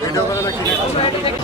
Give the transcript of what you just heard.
video